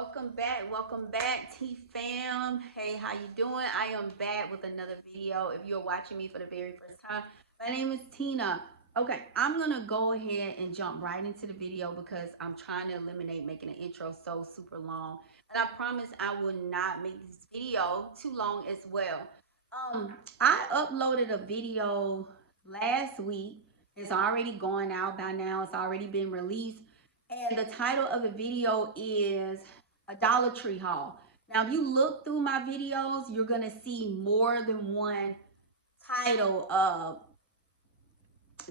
welcome back, T fam. Hey, how you doing? I am back with another video. If you're watching me for the very first time, my name is Tina. Okay, I'm gonna go ahead and jump right into the video because I'm trying to eliminate making an intro so super long, and I promise I will not make this video too long as well. I uploaded a video last week. It's already gone out by now. It's already been released, and the title of the video is a Dollar Tree haul. Now, if you look through my videos, you're gonna see more than one title of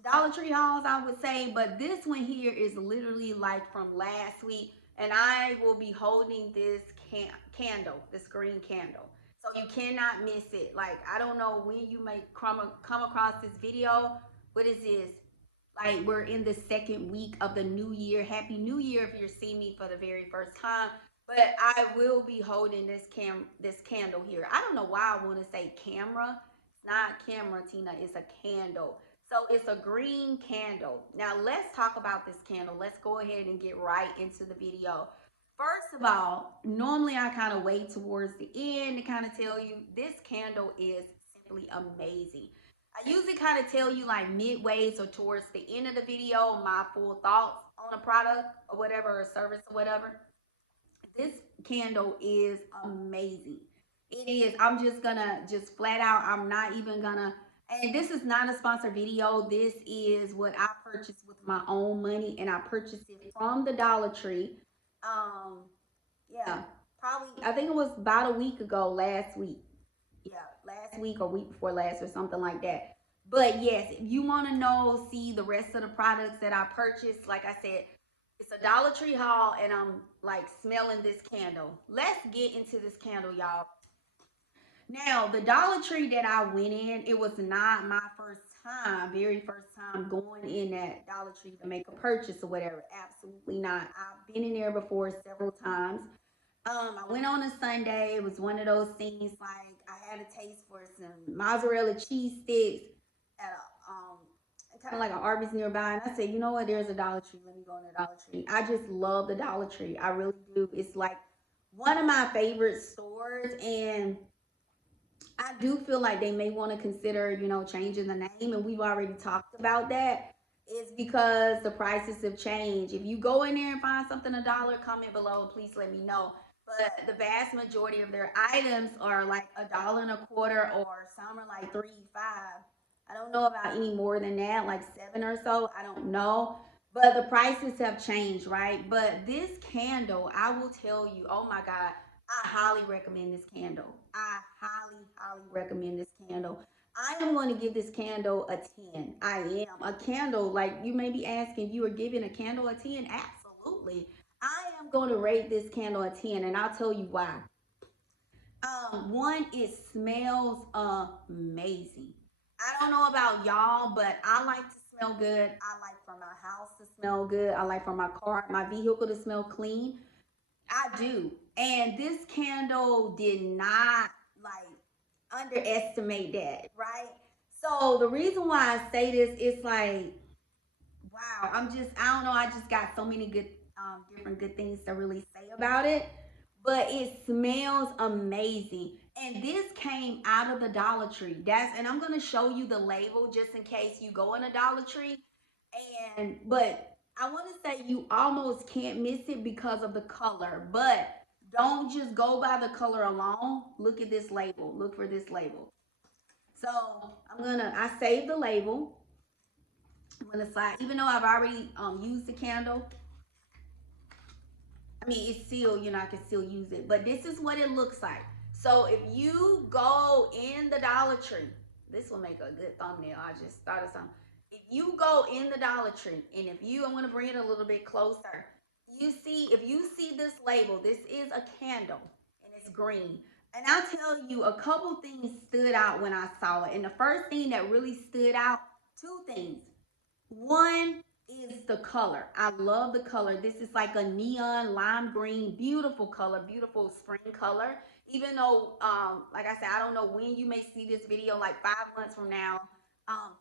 Dollar Tree hauls, I would say, but this one here is literally like from last week, and I will be holding this candle, this green candle. So you cannot miss it. Like, I don't know when you may come across this video. What is this? Like, we're in the second week of the new year. Happy New Year if you're seeing me for the very first time. But I will be holding this candle here. I don't know why I want to say camera. It's not camera, Tina. It's a candle. So it's a green candle. Now let's talk about this candle. Let's go ahead and get right into the video. First of all, normally I kind of wait towards the end to kind of tell you this candle is simply amazing. I usually kind of tell you like midways or towards the end of the video my full thoughts on a product or whatever, or service or whatever. This candle is amazing. It is. I'm just gonna just flat out. I'm not even gonna. And this is not a sponsored video. This is what I purchased with my own money, and I purchased it from the Dollar Tree. Um, yeah, probably. I think it was about a week ago, last week. Yeah, last week or week before last or something like that. But yes, if you want to know, see the rest of the products that I purchased, like I said, it's a Dollar Tree haul, and I'm like smelling this candle. Let's get into this candle, y'all. Now, the Dollar Tree that I went in, it was not my first time, very first time going in that Dollar Tree to make a purchase or whatever. Absolutely not. I've been in there before several times. I went on a Sunday. It was one of those things like I had a taste for some mozzarella cheese sticks at a kind of like an Arby's nearby, and I said, you know what? There's a Dollar Tree. Let me go in the Dollar Tree. I just love the Dollar Tree. I really do. It's like one of my favorite stores, and I do feel like they may want to consider, changing the name, and we've already talked about that. It's because the prices have changed. If you go in there and find something $1, comment below and please let me know. But the vast majority of their items are like $1.25, or some are like 3.5. I don't know about any more than that, like 7 or so. I don't know. But the prices have changed, right? But this candle, I will tell you, oh my God, I highly recommend this candle. I highly recommend this candle. I am going to give this candle a 10. I am. A candle, like you may be asking, you are giving a candle a 10? Absolutely. I am going to rate this candle a 10, and I'll tell you why. One, it smells amazing. I don't know about y'all, but I like to smell good. I like for my house to smell good. I like for my car, my vehicle to smell clean. I do. And this candle did not like underestimate that, right? So the reason why I say this is like, wow, I don't know, I just got so many good, different good things to really say about it. But it smells amazing. And this came out of the Dollar Tree. And I'm gonna show you the label just in case you go in a Dollar Tree. But I want to say you almost can't miss it because of the color. But don't just go by the color alone. Look at this label. Look for this label. So I saved the label. I'm gonna slide, even though I've already used the candle. I mean, it's sealed, I can still use it. But this is what it looks like. So if you go in the Dollar Tree, this will make a good thumbnail. I just thought of something. If you go in the Dollar Tree, and I'm going to bring it a little bit closer. If you see this label, this is a candle, and it's green. And I'll tell you, a couple things stood out when I saw it. And the first thing that really stood out, two things. One is the color. I love the color. This is like a neon lime green, beautiful color, beautiful spring color. Even though, like I said, I don't know when you may see this video, like 5 months from now,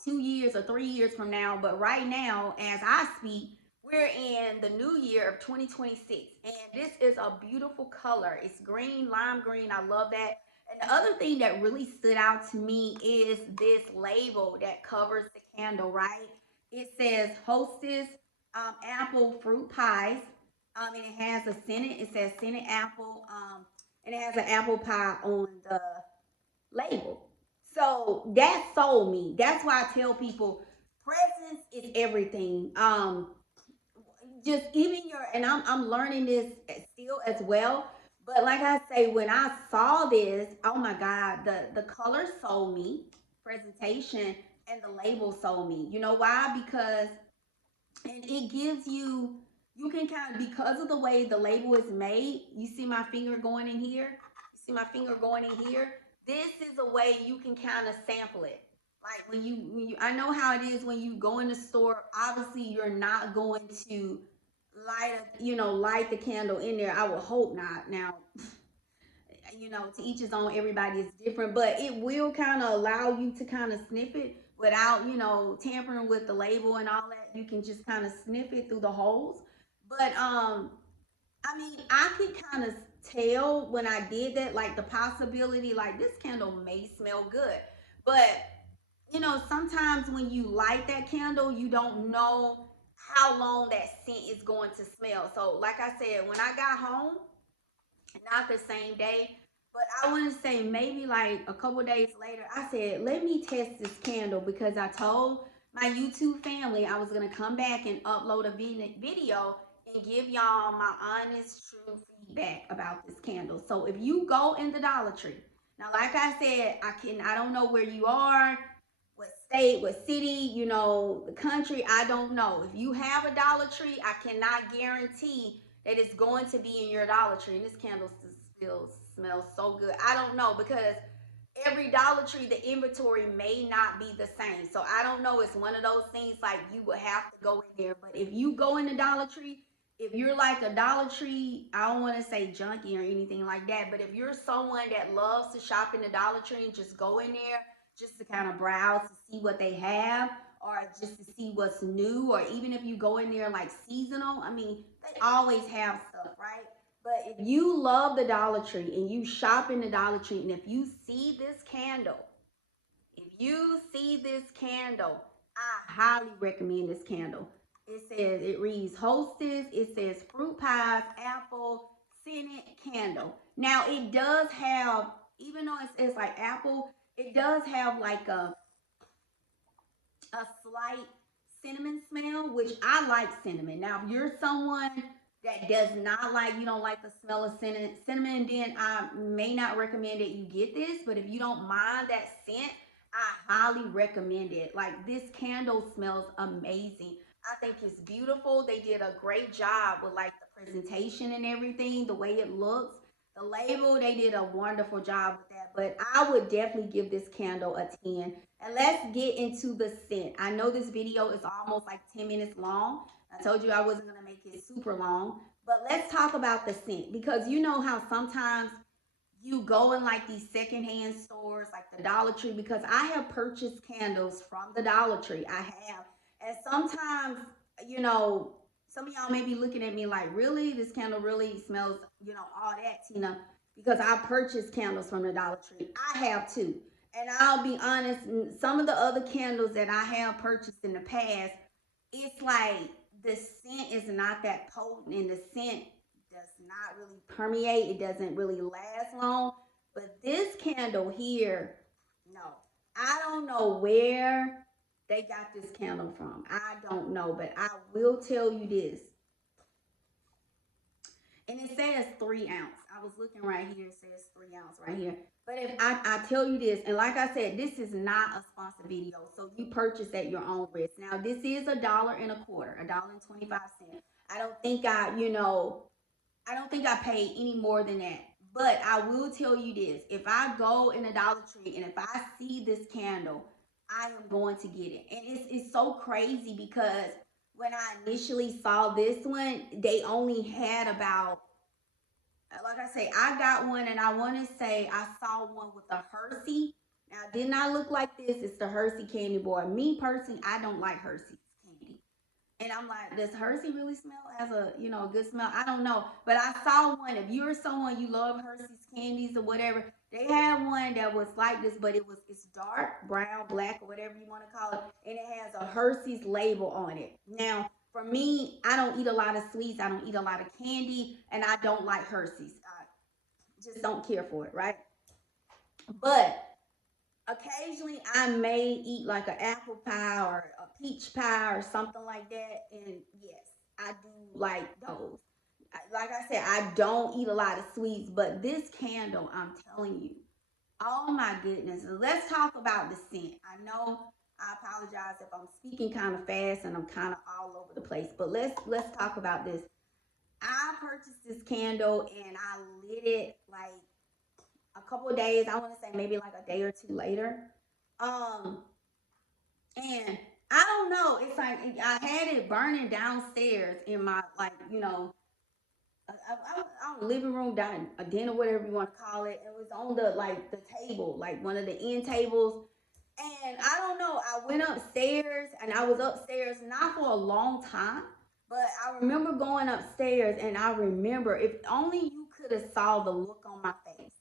2 years or 3 years from now. But right now, as I speak, we're in the new year of 2026, and this is a beautiful color. It's green, lime green. I love that. And the other thing that really stood out to me is this label that covers the candle, right? It says Hostess apple fruit pies. And it has a scented, it says scented apple, and it has an apple pie on the label. So that sold me. That's why I tell people presence is everything. Just even your, and I'm learning this still as well. But like I say, when I saw this, oh my God, the color sold me, presentation and the label sold me. You know why? Because and it gives you, you can kind of, because of the way the label is made, you see my finger going in here, you see my finger going in here, this is a way you can kind of sample it. Like when you I know how it is when you go in the store, obviously you're not going to light the candle in there. I would hope not. Now, to each his own, everybody is different, but it will kind of allow you to kind of sniff it without, tampering with the label and all that. You can just kind of sniff it through the holes. But I mean, I could kind of tell when I did that, like the possibility, like this candle may smell good. But sometimes when you light that candle, you don't know how long that scent is going to smell. So, like I said, when I got home, not the same day, but I want to say maybe like a couple days later, I said, let me test this candle because I told my YouTube family I was going to come back and upload a video and give y'all my honest, true feedback about this candle. So if you go in the Dollar Tree, now, like I said, I don't know where you are, what state, what city, the country, I don't know. If you have a Dollar Tree, I cannot guarantee that it's going to be in your Dollar Tree. And this candle still smells so good. I don't know because every Dollar Tree, the inventory may not be the same. So I don't know. It's one of those things like you would have to go in there. But if you go in the Dollar Tree, if you're like a Dollar Tree, I don't want to say junkie or anything like that, but if you're someone that loves to shop in the Dollar Tree and just go in there just to kind of browse to see what they have or just to see what's new, or even if you go in there like seasonal, I mean, they always have stuff, right? But if you love the Dollar Tree and you shop in the Dollar Tree, and if you see this candle, I highly recommend this candle. It reads Hostess, it says fruit pies, apple, scented candle. Now it does have, even though it's like apple, it does have like a slight cinnamon smell, which I like cinnamon. Now, if you're someone that does not like, you don't like the smell of cinnamon, then I may not recommend that you get this. But if you don't mind that scent, I highly recommend it. Like this candle smells amazing. I think it's beautiful. They did a great job with like the presentation and everything, the way it looks. The label, they did a wonderful job with that. But I would definitely give this candle a 10. And let's get into the scent. I know this video is almost like 10 minutes long. I told you I wasn't going to make it super long. But let's talk about the scent because you know how sometimes you go in like these secondhand stores like the Dollar Tree, because I have purchased candles from the Dollar Tree. I have. And sometimes, you know, some of y'all may be looking at me like, really? This candle really smells, all that, Tina, because I purchased candles from the Dollar Tree. I have too. And I'll be honest, some of the other candles that I have purchased in the past, it's like the scent is not that potent and the scent does not really permeate. It doesn't really last long. But this candle here, no. I don't know where they got this candle from. I don't know, but I will tell you this. And it says 3 ounce. I was looking right here. It says 3 ounce right here. But if I tell you this, and like I said, this is not a sponsored video, so you purchase at your own risk. Now, this is $1.25, $1.25. I don't think I don't think I paid any more than that. But I will tell you this: if I go in a Dollar Tree and if I see this candle, I am going to get it. And it's so crazy because when I initially saw this one, they only had about, like I say, I got one and I want to say I saw one with a Hershey. Now, it did not look like this. It's the Hershey candy bar. Me personally, I don't like Hershey's candy. And I'm like, does Hershey really smell as a, you know, a good smell? I don't know. But I saw one. If you're someone you love Hershey's candies or whatever, they had one that was like this, but it's dark, brown, black, or whatever you want to call it, and it has a Hershey's label on it. Now, for me, I don't eat a lot of sweets. I don't eat a lot of candy, and I don't like Hershey's. I just don't care for it, right? But occasionally I may eat like an apple pie or a peach pie or something like that. And yes, I do like those. Like I said, I don't eat a lot of sweets, but this candle, I'm telling you, oh my goodness. Let's talk about the scent. I know I apologize if I'm speaking kind of fast and I'm kind of all over the place, but let's talk about this. I purchased this candle and I lit it like a couple of days. I want to say maybe like a day or two later. Um, and I don't know. It's like I had it burning downstairs in my like living room, dining, a dinner, whatever you want to call it. It was on the like the table, like one of the end tables. And I don't know. I went upstairs, and I was upstairs not for a long time, but I remember going upstairs, and I remember if only you could have saw the look on my face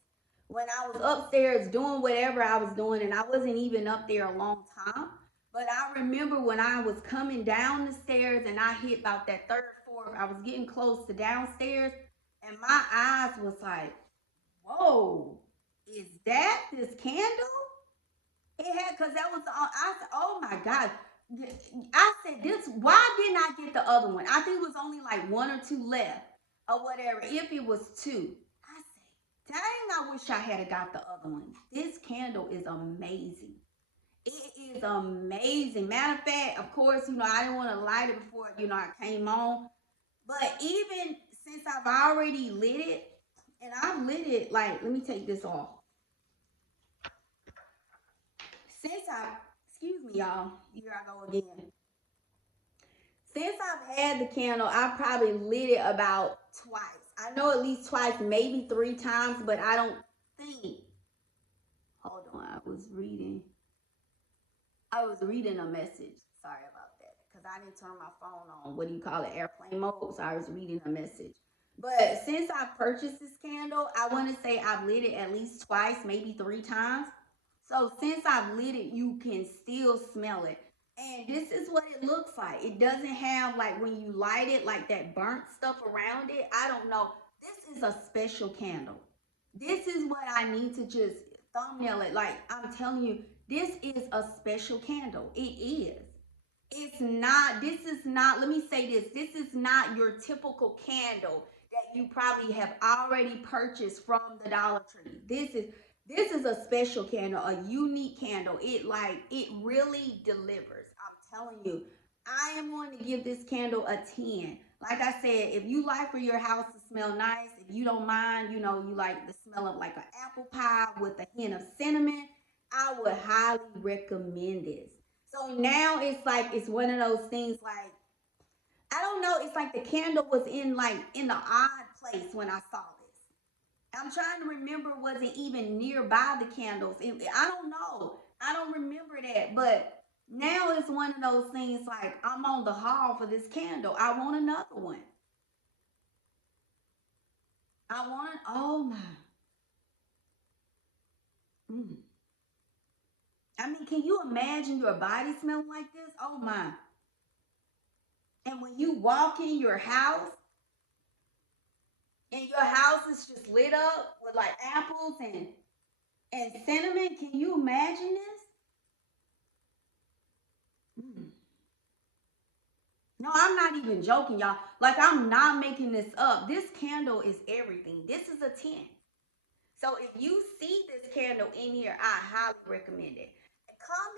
when I was upstairs doing whatever I was doing, and I wasn't even up there a long time. But I remember when I was coming down the stairs and I hit about that third, fourth, I was getting close to downstairs, and my eyes was like, "Whoa, is that this candle?" It had because that was I said, "Oh my god." I said this. Why didn't I get the other one? I think it was only like one or two left, or whatever. If it was two, I said, "Dang! I wish I had got the other one." This candle is amazing. It is amazing. Matter of fact, of course, I didn't want to light it before I came on. But even since I've already lit it, and I've lit it like, let me take this off. Since I, excuse me, y'all, here I go again. Since I've had the candle, I've probably lit it about twice. I know at least twice, maybe three times, but I don't think. Hold on, I was reading a message. Sorry about that, because I didn't turn my phone on. What do you call it? Airplane mode. So I was reading a message. But since I purchased this candle, I want to say I've lit it at least twice, maybe three times. So since I've lit it, you can still smell it. And this is what it looks like. It doesn't have like when you light it, like that burnt stuff around it. I don't know. This is a special candle. This is what I need to just thumbnail it. Like I'm telling you, this is a special candle. It is. It's not, this is not, let me say this is not your typical candle that you probably have already purchased from the Dollar Tree. This is a special candle, a unique candle. It really delivers. I'm telling you. I am going to give this candle a 10. Like I said, if you like for your house to smell nice, if you don't mind, you like the smell of like an apple pie with a hint of cinnamon, I would highly recommend this. So now it's like it's one of those things like I don't know, it's like the candle was in the odd place when I saw this. I'm trying to remember, was it even nearby the candles? I don't know. I don't remember that. But now it's one of those things like I'm on the haul for this candle. I want another one. I want, oh my. Mm. I mean, can you imagine your body smelling like this? Oh my. And when you walk in your house and your house is just lit up with like apples and cinnamon, can you imagine this? Mm. No, I'm not even joking, y'all. Like, I'm not making this up. This candle is everything. This is a 10. So, if you see this candle in here, I highly recommend it.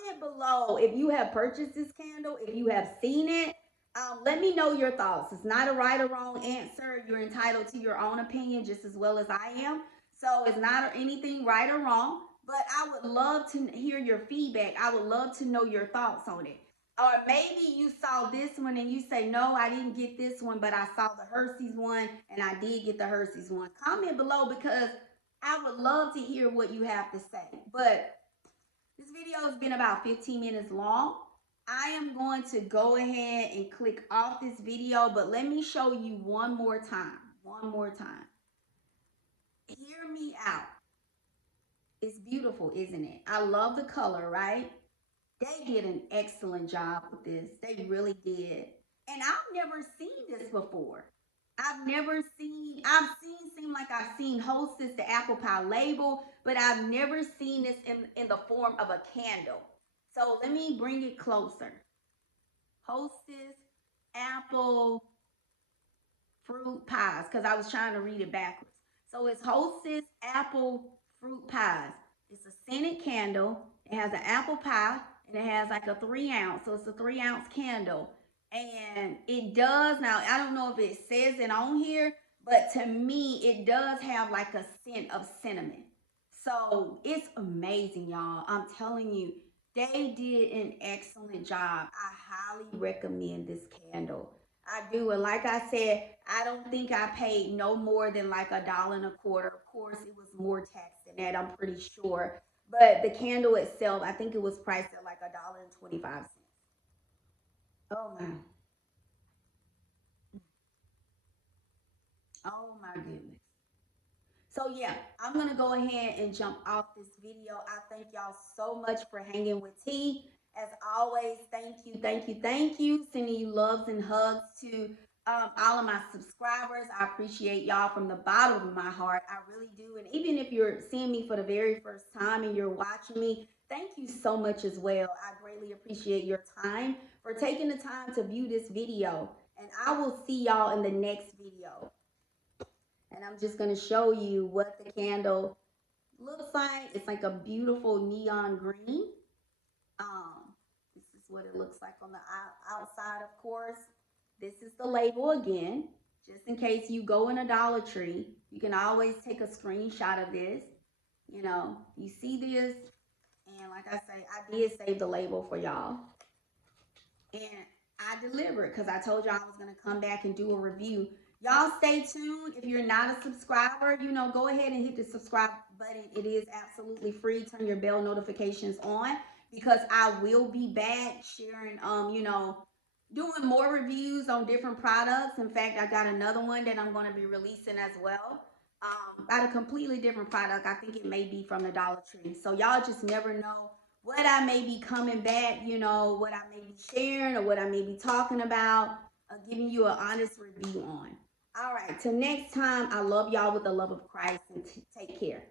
Comment below if you have purchased this candle, if you have seen it. Let me know your thoughts. It's not a right or wrong answer. You're entitled to your own opinion just as well as I am. So, it's not anything right or wrong. But I would love to hear your feedback. I would love to know your thoughts on it. Or maybe you saw this one and you say, no, I didn't get this one, but I saw the Hershey's one and I did get the Hershey's one. Comment below because I would love to hear what you have to say. But this video has been about 15 minutes long. I am going to go ahead and click off this video, but let me show you one more time. One more time. Hear me out. It's beautiful, isn't it? I love the color, right? They did an excellent job with this. They really did. And I've never seen this before. Seem like I've seen Hostess, the apple pie label, but I've never seen this in the form of a candle. So let me bring it closer. Hostess, apple, fruit pies, because I was trying to read it backwards. So it's Hostess, apple, fruit pies. It's a scented candle. It has an apple pie and it has like a 3 ounce. So it's a 3 ounce candle. And it does, now I don't know if it says it on here, but to me, it does have like a scent of cinnamon. So it's amazing, y'all. I'm telling you, they did an excellent job. I highly recommend this candle. I do. And like I said, I don't think I paid no more than like $1.25. Of course, it was more tax than that, I'm pretty sure. But the candle itself, I think it was priced at like $1.25. Oh my. Oh my goodness. So yeah, I'm gonna go ahead and jump off this video. I thank y'all so much for hanging with T. As always, thank you, thank you, thank you. Sending you loves and hugs to all of my subscribers. I appreciate y'all from the bottom of my heart. I really do. And even if you're seeing me for the very first time and you're watching me, thank you so much as well. I greatly appreciate your time for taking the time to view this video. And I will see y'all in the next video. And I'm just going to show you what the candle looks like. It's like a beautiful neon green. This is what it looks like on the outside, of course. This is the label again. Just in case you go in a Dollar Tree, you can always take a screenshot of this. You know, you see this, and like I say, I did save the label for y'all. And I delivered because I told y'all I was going to come back and do a review. Y'all stay tuned. If you're not a subscriber, go ahead and hit the subscribe button. It is absolutely free. Turn your bell notifications on because I will be back sharing, doing more reviews on different products. In fact, I got another one that I'm going to be releasing as well. About a completely different product. I think it may be from the Dollar Tree. So y'all just never know what I may be coming back, what I may be sharing or what I may be talking about, giving you an honest review on. All right, till next time, I love y'all with the love of Christ and take care.